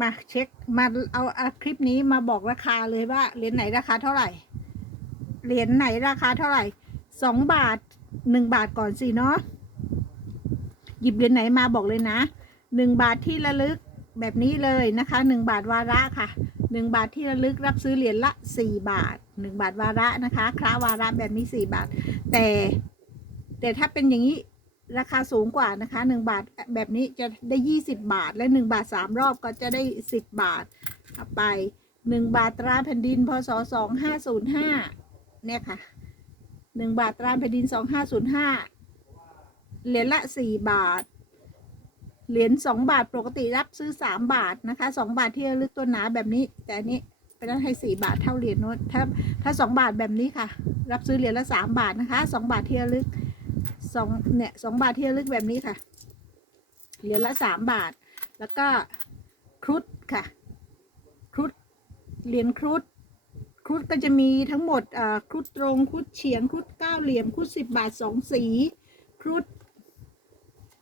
มาเช็คมาเอาเอาคลิปนี้มาบอกราคาเลยว่าเหรียญไหนราคาเท่าไหร่ เหรียญไหนราคาเท่าไหร่สองบาทหนึ่งบาทก่อนสิเนาะหยิบเหรียญไหนมาบอกเลยนะหนึ่งบาทที่ระลึกแบบนี้เลยนะคะหนึ่งบาทวาระค่ะหนึ่งบาทที่ระลึกรับซื้อเหรียญละสี่บาทหนึ่งบาทวาระนะคะคระวาระแบบนี้สี่บาท แต่แต่ถ้าเป็นอย่างนี้ ราคาสูงกว่านะคะหนึ่งบาทแบบนี้จะได้ยี่สิบบาท และหนึ่งบาทสามรอบก็จะได้สิบบาทไปหนึ่งบาทตราแผ่นดินพศสองห้าศูนย์ห้าเนี่ยค่ะหนึ่งบาทตราแผ่นดินสองห้าศูนย์ห้าเหรียญละสี่บาท เหรียญสองบาทปกติรับซื้อสามบาทนะคะสองบาทที่ระลึกตัวหนาแบบนี้ แต่อันนี้เป็นให้สี่บาทเท่าเหรียญโน้ตถ้าถ้าสองบาทแบบนี้ค่ะ รับซื้อเหรียญละสามบาทนะคะสองบาทที่ระลึก สองเนี่ยสองบาทที่ระลึกแบบนี้ค่ะ เหรียญละสามบาท แล้วก็ครุฑค่ะ ครุฑเหรียญครุฑครุฑก็จะมีทั้งหมดอ่อครุฑตรงครุฑเฉียงครุฑเก้าเหลี่ยมครุฑสิบบาทสองสีครุฑ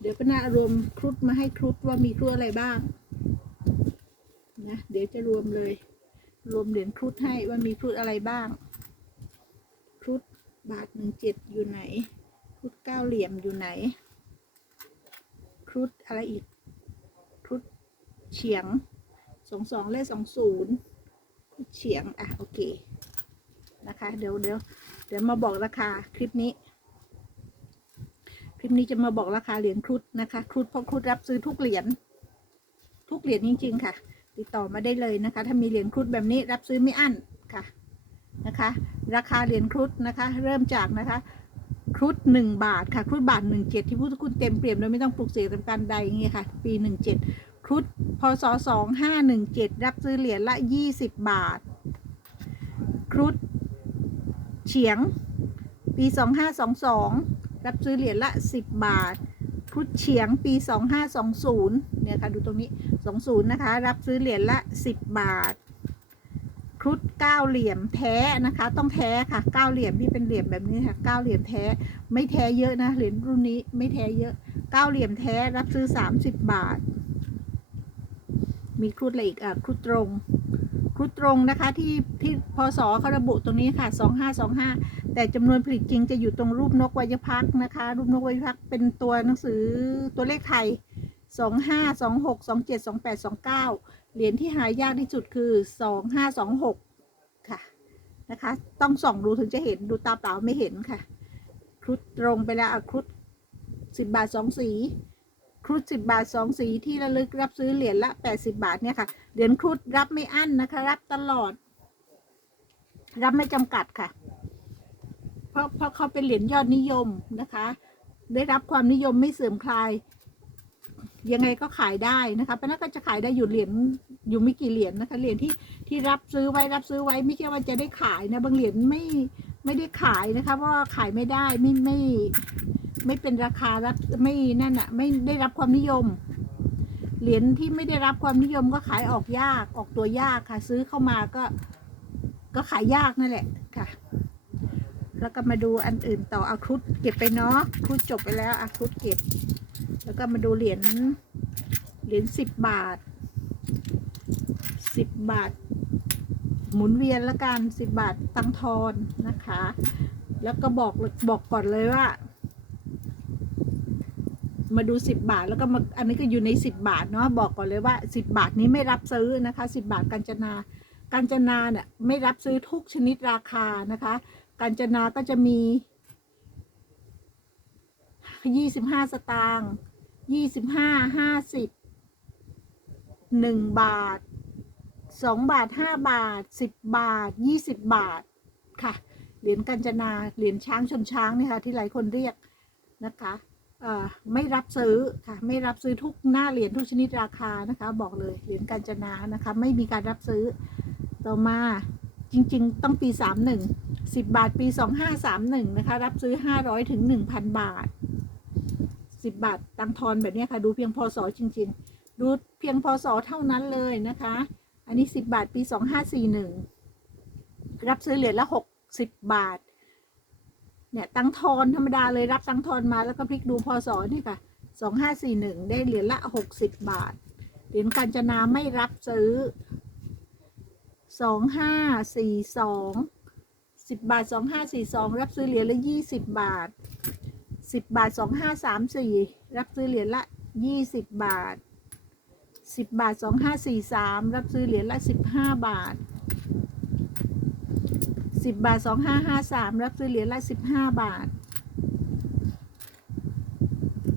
เดี๋ยวก็น่ารวมครุฑมาให้ครุฑว่ามีครุฑอะไรบ้างนะเดี๋ยวจะรวมเลย รวมเหรียญครุฑให้ว่ามีครุฑอะไรบ้าง ครุฑบาทหนึ่งเจ็ดอยู่ไหน รุฑเก้าเหลี่ยมอยู่ไหน ครุฑอะไรอีก ครุฑเฉียงสองสองเลขสองศูนย์ครุฑเฉียง อะ โอเค นะคะ เดี๋ยวเดี๋ยวเดี๋ยวมาบอกราคาคลิปนี้ คลิปนี้จะมาบอกราคาเหรียญครุฑนะคะ ครุฑเพราะครุฑรับซื้อทุกเหรียญ ทุกเหรียญจริง ๆ ค่ะ ติดต่อมาได้เลยนะคะ ถ้ามีเหรียญครุฑแบบนี้รับซื้อไม่อั้นค่ะ นะคะ ราคาเหรียญครุฑนะคะ เริ่มจากนะคะ ครุฑหนึ่งบาทค่ะครุฑบาทหนึ่งเจ็ดที่พุทธคุณเต็มเปี่ยมโดยไม่ต้องปลุกเสกทำการใดอย่างเงี้ยค่ะ ปีหนึ่งเจ็ดครุฑพศสองห้าหนึ่งเจ็ดรับซื้อเหรียญละยี่สิบบาท ครุฑเฉียง ปีสองห้าสองสองรับซื้อเหรียญละสิบบาทครุฑเฉียงปีสองห้าสองศูนย์เนี่ยค่ะดูตรงนี้สองศูนย์นะคะ รับซื้อเหรียญละสิบบาท ครุฑเก้าเหลี่ยมแท้นะคะ ต้องแท้ค่ะเก้าเหลี่ยมที่เป็นเหลี่ยมแบบนี้ค่ะเก้าเหลี่ยมแท้ ไม่แท้เยอะนะเหรียญรุ่นนี้ไม่แท้เยอะเก้าเหลี่ยมแท้รับซื้อสามสิบบาท มีครุฑอะไรอีกอะครุฑตรงครุฑตรงนะคะที่ที่พศเขาระบุตรงนี้ค่ะสองห้าสองห้าแต่จำนวนผลิตจริงจะอยู่ตรงรูปนกไวยพักนะคะ รูปนกไวยพักเป็นตัวหนังสือตัวเลขไทย สองห้าสองหกสองเจ็ดสองแปดสองเก้าเหรียญที่หายากที่สุดคือสองห้าสองหกค่ะนะคะ ต้องส่องดูถึงจะเห็นดูตาเปล่าไม่เห็นค่ะ ครุฑตรงไปแล้วครุฑสิบบาทสองสีครุฑสิบบาทสองสีที่ระลึกรับซื้อเหรียญละแปดสิบาทเนี่ยค่ะเหรียญครุฑรับไม่อั้นนะคะ รับตลอด รับไม่จำกัดค่ะ เพราะเพราะเขาเป็นเหรียญยอดนิยมนะคะ ได้รับความนิยมไม่เสื่อมคลาย ยังไงก็ขายได้นะคะเพราะนั้นก็จะขายได้อยู่เหรียญอยู่ไม่กี่เหรียญนะคะเหรียญที่ที่รับซื้อไว้รับซื้อไว้ไม่ใช่ว่าจะได้ขายนะบางเหรียญไม่ไม่ได้ขายนะคะเพราะว่าขายไม่ได้ไม่ไม่ไม่เป็นราคารับไม่นั่นอะไม่ได้รับความนิยมเหรียญที่ไม่ได้รับความนิยมก็ขายออกยากออกตัวยากค่ะ ซื้อเข้ามาก็ ก็ขายยากนั่นแหละค่ะ แล้วก็มาดูอันอื่นต่อเอาครุฑเก็บไปเนาะครุฑจบไปแล้วอะครุฑเก็บ แล้วก็มาดูเหรียญเหรียญสิบบาทสิบบาท หมุนเวียนละกันสิบบาทตังทอนนะคะ แล้วก็บอกบอกก่อนเลยว่า มาดูสิบบาทแล้วก็มาอันนี้ก็อยู่ในสิบบาทเนาะบอกก่อนเลยว่าสิบบาทนี้ไม่รับซื้อนะคะสิบบาทกัญจนากัญจนาเนี่ยไม่รับซื้อทุกชนิดราคานะคะกัญจนาก็จะมียี่สิบห้าสตางค์ ยี่สิบห้าห้าสิบหนึ่งบาทสองบาทห้าบาทสิบบาทยี่สิบบาทค่ะ เหรียญกัญจนาเหรียญช้างชนช้างเนี่ยค่ะที่หลายคนเรียกนะคะไม่รับซื้อค่ะไม่รับซื้อทุกหน้าเหรียญทุกชนิดราคานะคะ บอกเลยเหรียญกัญจนานะคะ ไม่มีการรับซื้อต่อมาจริงๆ ต้องปีสามหนึ่งสิบบาทปีสองห้าสามหนึ่งนะคะ รับซื้อห้าร้อยถึงหนึ่งพันบาท สิบบาทตังทอนแบบนี้ค่ะ ดูเพียงพศจริง ๆ ดูเพียงพศเท่านั้นเลยนะคะ อันนี้สิบบาทปีสองห้าสี่หนึ่งรับซื้อเหรียญละหกสิบบาท เนี่ยตังทอนธรรมดาเลยรับตังทอนมาแล้วก็พลิกดูพศนี่ค่ะสองห้าสี่หนึ่งได้เหรียญละหกสิบบาท เหรียญกาญจนาไม่รับซื้อสองห้าสี่สองสิบบาทสองห้าสี่สองรับซื้อเหรียญละยี่สิบบาท สิบบาทสองห้าสามสี่รับซื้อเหรียญละยี่สิบบาทสิบบาทสองห้าสี่สามรับซื้อเหรียญละสิบห้าบาทสิบบาทสองห้าห้าสามรับซื้อเหรียญละสิบห้าบาท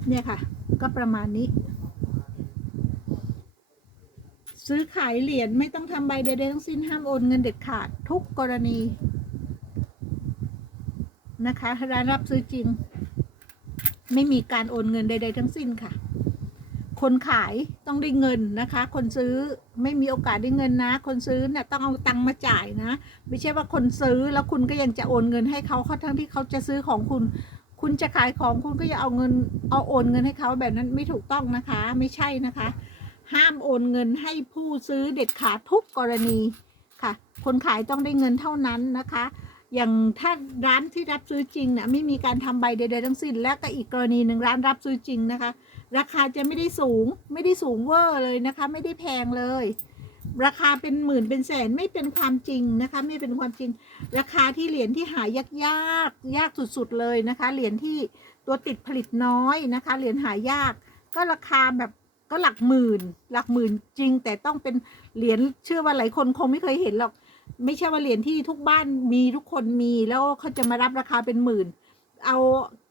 เนี่ยค่ะ ก็ประมาณนี้ ซื้อขายเหรียญไม่ต้องทำใบใดๆทั้งสิ้นห้ามโอนเงินเด็ดขาดทุกกรณีนะคะร้านรับซื้อจริง ไม่มีการโอนเงินใด ๆ ทั้งสิ้นค่ะ คนขายต้องได้เงินนะคะ คนซื้อไม่มีโอกาสได้เงินนะ คนซื้อเนี่ยต้องเอาตังค์มาจ่ายนะ ไม่ใช่ว่าคนซื้อแล้วคุณก็ยังจะโอนเงินให้เขาเขาทั้งที่เขาจะซื้อของคุณ คุณจะขายของคุณก็อย่าเอาเงินเอาโอนเงินให้เขาแบบนั้นไม่ถูกต้องนะคะ ไม่ใช่นะคะ ห้ามโอนเงินให้ผู้ซื้อเด็ดขาดทุกกรณีค่ะ คนขายต้องได้เงินเท่านั้นนะคะ อย่างถ้าร้านที่รับซื้อจริงเนี่ยไม่มีการทำใบใดๆทั้งสิ้น และก็อีกกรณีหนึ่งร้านรับซื้อจริงนะคะ ราคาจะไม่ได้สูงไม่ได้สูงเวอร์เลยนะคะ ไม่ได้แพงเลย ราคาเป็นหมื่นเป็นแสนไม่เป็นความจริงนะคะ ไม่เป็นความจริง ราคาที่เหรียญที่หายากยากยากสุดๆเลยนะคะ เหรียญที่ตัวติดผลิตน้อยนะคะ เหรียญหายาก ก็ราคาแบบก็หลักหมื่น หลักหมื่นจริง แต่ต้องเป็นเหรียญเชื่อว่าหลายคนคงไม่เคยเห็นหรอก ไม่ใช่ว่าเหรียญที่ทุกบ้านมีทุกคนมีแล้วเขาจะมารับราคาเป็นหมื่น เอา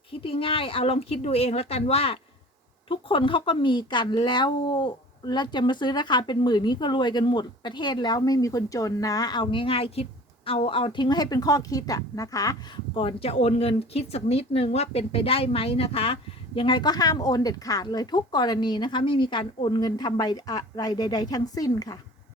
คิดง่ายๆเอาลองคิดดูเองแล้วกันว่า ทุกคนเขาก็มีกันแล้วแล้วจะมาซื้อราคาเป็นหมื่นนี้ก็รวยกันหมดประเทศแล้วไม่มีคนจนนะ เอาง่าย ๆ คิดเอาเอาทิ้งไว้ให้เป็นข้อคิดอะนะคะ ก่อนจะโอนเงินคิดสักนิดนึงว่าเป็นไปได้ไหมนะคะ ยังไงก็ห้ามโอนเด็ดขาดเลยทุกกรณีนะคะ ไม่มีการโอนเงินทำใบอะไรใด ๆ ทั้งสิ้นค่ะ